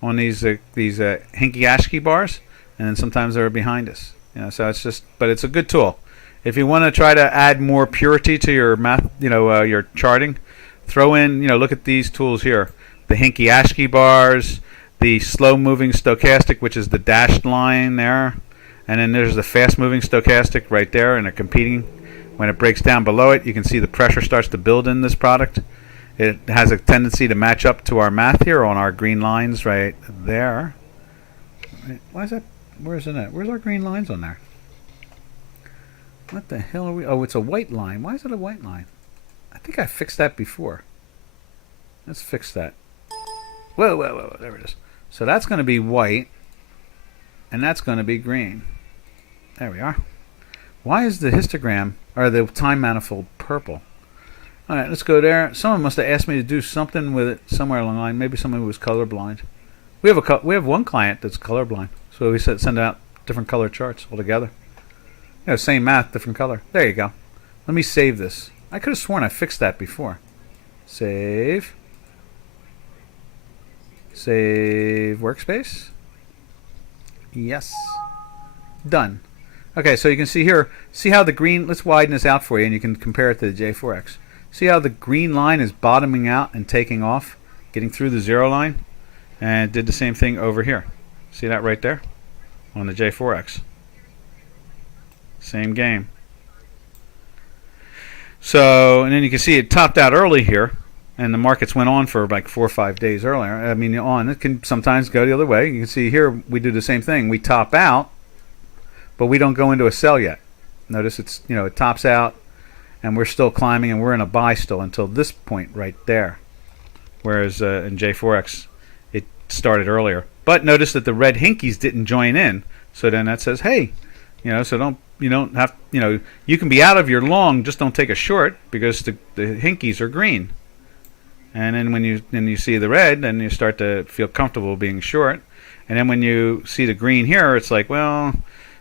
on these hinky ASCII bars, and then sometimes they're behind us. So it's just, but it's a good tool. If you want to try to add more purity to your math, your charting, throw in, look at these tools here: the hinky ASCII bars, the slow-moving stochastic, which is the dashed line there, and then there's the fast-moving stochastic right there, and they're competing. When it breaks down below it, you can see the pressure starts to build in this product. It has a tendency to match up to our math here on our green lines right there. Why is that? Where is it at? Where's our green lines on there? What the hell are we? Oh, it's a white line. Why is it a white line? I think I fixed that before. Let's fix that. Whoa. There it is. So that's going to be white, and that's going to be green. There we are. Why is the histogram, or the time manifold, purple? All right, let's go there. Someone must have asked me to do something with it somewhere along the line. Maybe someone was colorblind. We have one client that's colorblind, so we send out different color charts altogether. Same math, different color. There you go. Let me save this. I could have sworn I fixed that before. Save. Save workspace. Yes. Done. Okay, so you can see here, see how the green, let's widen this out for you and you can compare it to the J4X. See how the green line is bottoming out and taking off, getting through the zero line? And it did the same thing over here. See that right there? On the J4X. Same game. So, and then you can see it topped out early here, and the markets went on for like 4 or 5 days earlier. I mean, it can sometimes go the other way. You can see here we do the same thing. We top out, but we don't go into a sell yet. Notice it's, it tops out, and we're still climbing, and we're in a buy still until this point right there. Whereas in J4X, it started earlier. But notice that the red hinkies didn't join in, so then that says, hey, so you don't have, you can be out of your long, just don't take a short because the hinkies are green. And then when you see the red, then you start to feel comfortable being short. And then when you see the green here, it's like, well,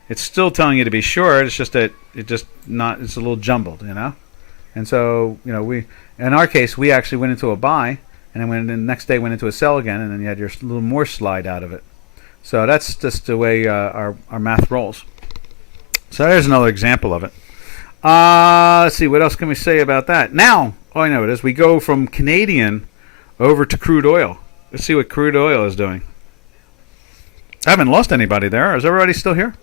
it's still telling you to be short. It's just that it's a little jumbled, And so, we, in our case, we actually went into a buy, and then the next day went into a sell again, and then you had your little more slide out of it. So that's just the way our math rolls. So there's another example of it. Let's see, what else can we say about that? Now, I know it is. We go from Canadian over to crude oil. Let's see what crude oil is doing. I haven't lost anybody there. Is everybody still here?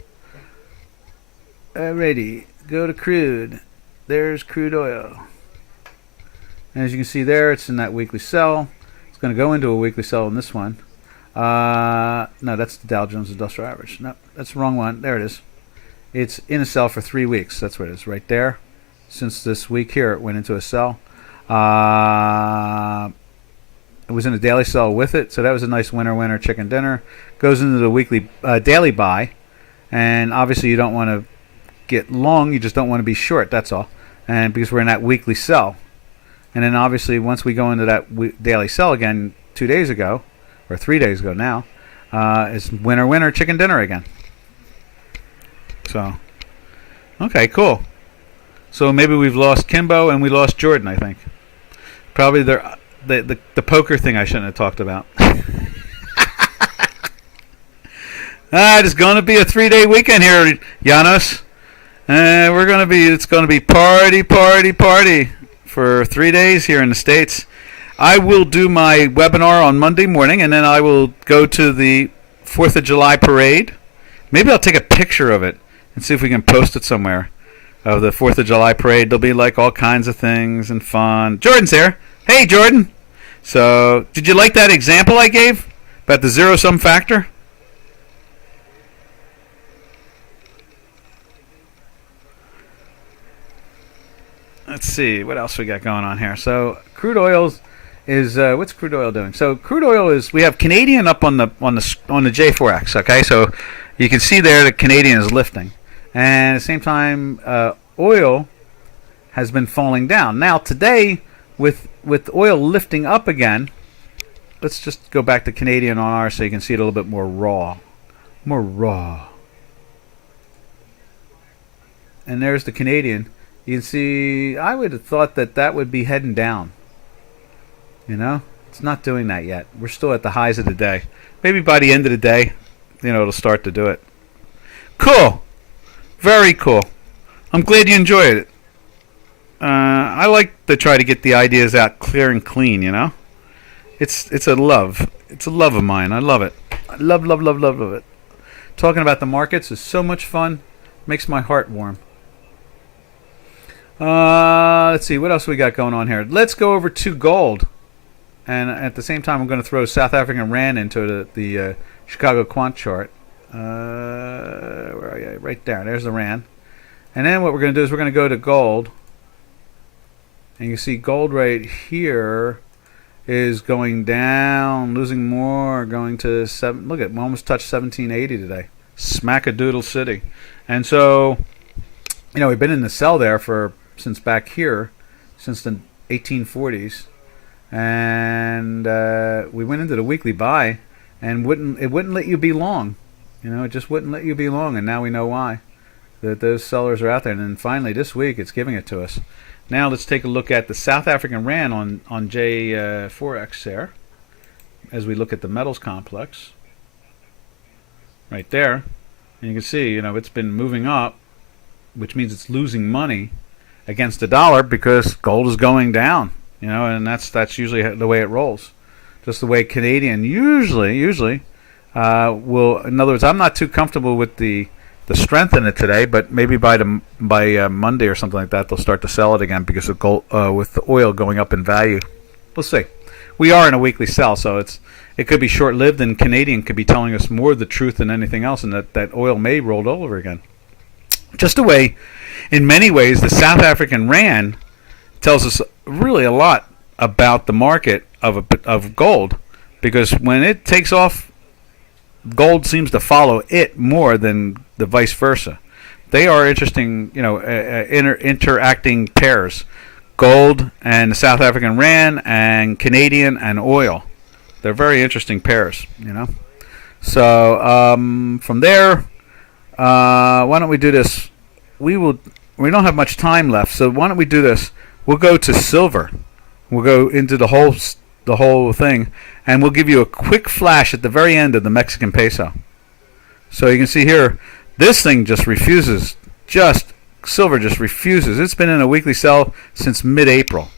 Alrighty, go to crude. There's crude oil. And as you can see there, it's in that weekly sell. It's going to go into a weekly sell in this one. No, that's the Dow Jones Industrial Average. No, that's the wrong one. There it is. It's in a sell for 3 weeks. That's what it is right there. Since this week here, it went into a sell. It was in a daily sell with it, so that was a nice winner chicken dinner. Goes into the weekly daily buy, and obviously you don't want to get long. You just don't want to be short. That's all. And because we're in that weekly sell, and then obviously once we go into that daily sell again 2 days ago, or 3 days ago now, it's winner chicken dinner again. So, okay, cool. So maybe we've lost Kimbo and we lost Jordan, I think. Probably the poker thing I shouldn't have talked about. It's going to be a 3-day weekend here, Janos. It's going to be party for 3 days here in the States. I will do my webinar on Monday morning, and then I will go to the 4th of July parade. Maybe I'll take a picture of it and see if we can post it somewhere, of the 4th of July parade. There'll be like all kinds of things and fun. Jordan's here. Hey, Jordan. So, did you like that example I gave about the zero-sum factor? Let's see what else we got going on here. So, crude oil is what's crude oil doing? So, crude oil is, we have Canadian up on the J4X. Okay, so you can see there that Canadian is lifting, and at the same time, oil has been falling down. Now today, with oil lifting up again, let's just go back to Canadian on ours so you can see it a little bit more raw. And there's the Canadian. You can see, I would have thought that would be heading down. You know, it's not doing that yet. We're still at the highs of the day. Maybe by the end of the day, you know, it'll start to do it. Cool. Very cool. I'm glad you enjoyed it. I like to try to get the ideas out clear and clean, you know. It's a love. It's a love of mine. I love it. I love it. Talking about the markets is so much fun. Makes my heart warm. Let's see, what else we got going on here? Let's go over to gold. And at the same time, I'm going to throw South African Rand into the Chicago Quant chart. Where are you? Right there. There's the Rand. And then what we're going to do is we're going to go to gold. And you see gold right here is going down, losing more, going to 7. Look at, we almost touched 1780 today. Smack-a-doodle city. And so, you know, we've been in the sell there since back here, since the 1840s. And we went into the weekly buy, and it wouldn't let you be long. You know, it just wouldn't let you be long, and now we know why. That those sellers are out there. And then finally this week it's giving it to us. Now let's take a look at the South African Rand on J4X there, as we look at the metals complex right there. And you can see, you know, it's been moving up, which means it's losing money against the dollar because gold is going down, you know, and that's usually the way it rolls. Just the way Canadian usually will. In other words, I'm not too comfortable with the strength in it today, but maybe by Monday or something like that, they'll start to sell it again because of gold, with the oil going up in value. We'll see. We are in a weekly sell, so it could be short-lived, and Canadian could be telling us more of the truth than anything else, and that oil may roll over again. Just the way, in many ways, the South African Rand tells us really a lot about the market of gold, because when it takes off, gold seems to follow it more than the vice versa. They are interesting, you know, interacting pairs. Gold and the South African Rand and Canadian and oil. They're very interesting pairs, you know. So from there, why don't we do this? We don't have much time left, so why don't we do this? We'll go to silver. We'll go into the whole thing, and we'll give you a quick flash at the very end of the Mexican peso. So you can see here, this thing just refuses. Silver just refuses. It's been in a weekly sell since mid-April.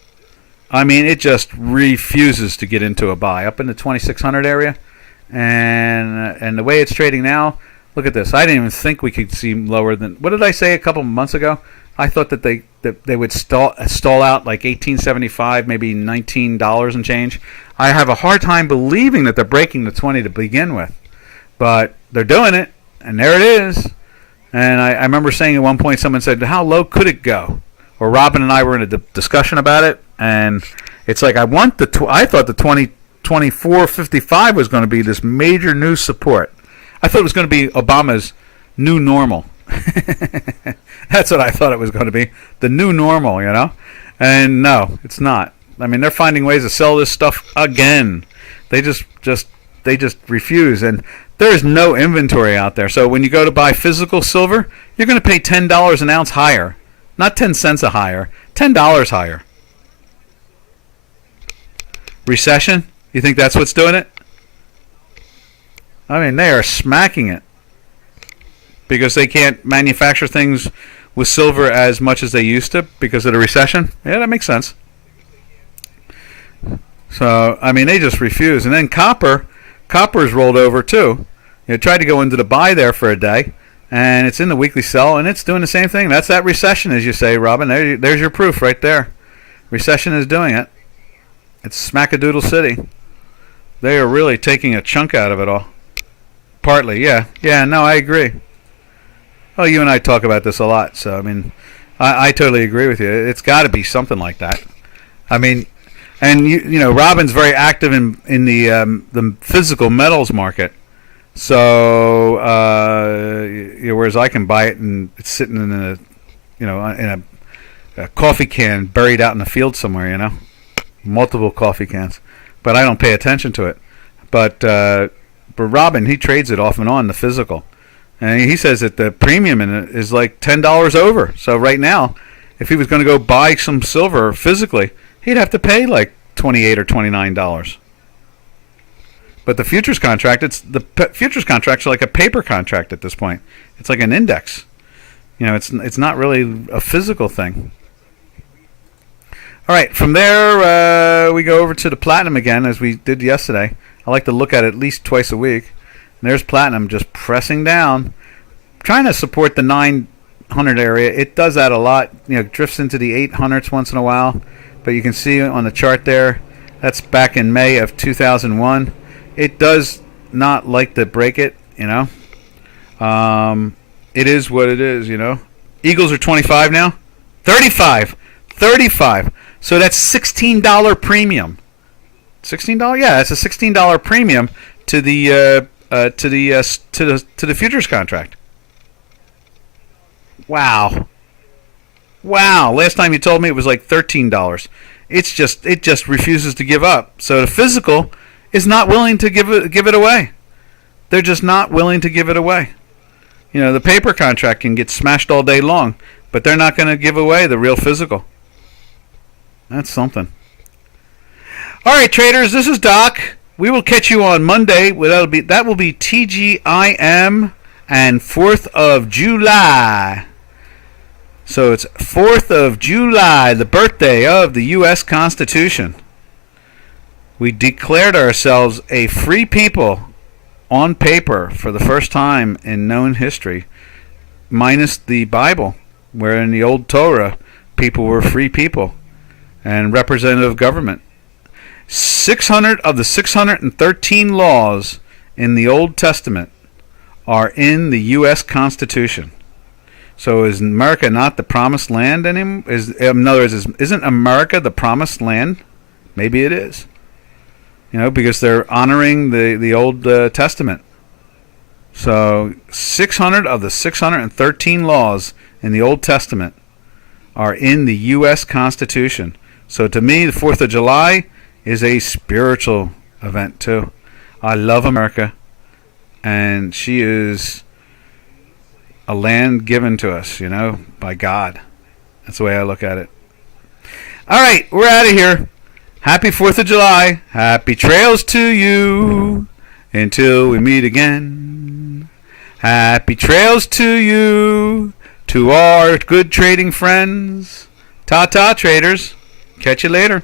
I mean, it just refuses to get into a buy up in the 2600 area, and the way it's trading now, look at this. I didn't even think we could see lower than, what did I say a couple months ago? I thought that they would stall out like $18.75, maybe $19 and change. I have a hard time believing that they're breaking the 20 to begin with, but they're doing it, and there it is. And I remember saying at one point, someone said, "How low could it go?" Or Robin and I were in a discussion about it, and it's like I thought the 24.55 was going to be this major new support. I thought it was going to be Obama's new normal. That's what I thought it was going to be, the new normal, you know. And no, it's not. I mean, they're finding ways to sell this stuff again. They just refuse, and there is no inventory out there. So when you go to buy physical silver, you're going to pay $10 an ounce higher, not 10 cents a higher, $10 higher. Recession? You think that's what's doing it? I mean, they are smacking it because they can't manufacture things with silver as much as they used to because of the recession. Yeah, that makes sense. So I mean, they just refuse. And then copper's rolled over too. Tried to go into the buy there for a day, and it's in the weekly sell, and it's doing the same thing. That's that recession, as you say, Robin. There's your proof right there. Recession is doing it. It's smackadoodle city. They are really taking a chunk out of it all. Partly, yeah. Yeah, no, I agree. Well, you and I talk about this a lot, so I mean, I totally agree with you. It's got to be something like that. I mean, and Robin's very active in the physical metals market. So whereas I can buy it and it's sitting in a coffee can buried out in the field somewhere, multiple coffee cans, but I don't pay attention to it. But Robin, he trades it off and on, the physical. And he says that the premium in it is like $10 over. So right now, if he was going to go buy some silver physically, he'd have to pay like $28 or $29. But the futures contract, futures contracts are like a paper contract at this point. It's like an index. It's not really a physical thing. All right, from there we go over to the platinum again, as we did yesterday. I like to look at it at least twice a week. And there's platinum just pressing down, trying to support the 900 area. It does that a lot. Drifts into the 800s once in a while. But you can see on the chart there, that's back in May of 2001. It does not like to break it, It is what it is, Eagles are 25 now. 35. So that's $16 premium. $16? Yeah, that's a $16 premium to the futures contract. Wow. Last time you told me it was like $13. It just refuses to give up. So the physical is not willing to give it away. They're just not willing to give it away. The paper contract can get smashed all day long, but they're not going to give away the real physical. That's something. All right, traders, this is Doc. We will catch you on Monday. That will be TGIM and 4th of July. So it's 4th of July, the birthday of the U.S. Constitution. We declared ourselves a free people on paper for the first time in known history, minus the Bible, where in the old Torah, people were free people and representative government. 600 of the 613 laws in the Old Testament are in the U.S. Constitution. So is America not the promised land anymore? In other words, isn't America the promised land? Maybe it is. Because they're honoring the Old Testament. So 600 of the 613 laws in the Old Testament are in the U.S. Constitution. So to me, the 4th of July is a spiritual event too. I love America, and she is a land given to us, by God. That's the way I look at it. All right, we're out of here. Happy 4th of July. Happy trails to you until we meet again. Happy trails to you, to our good trading friends. Ta-ta, traders. Catch you later.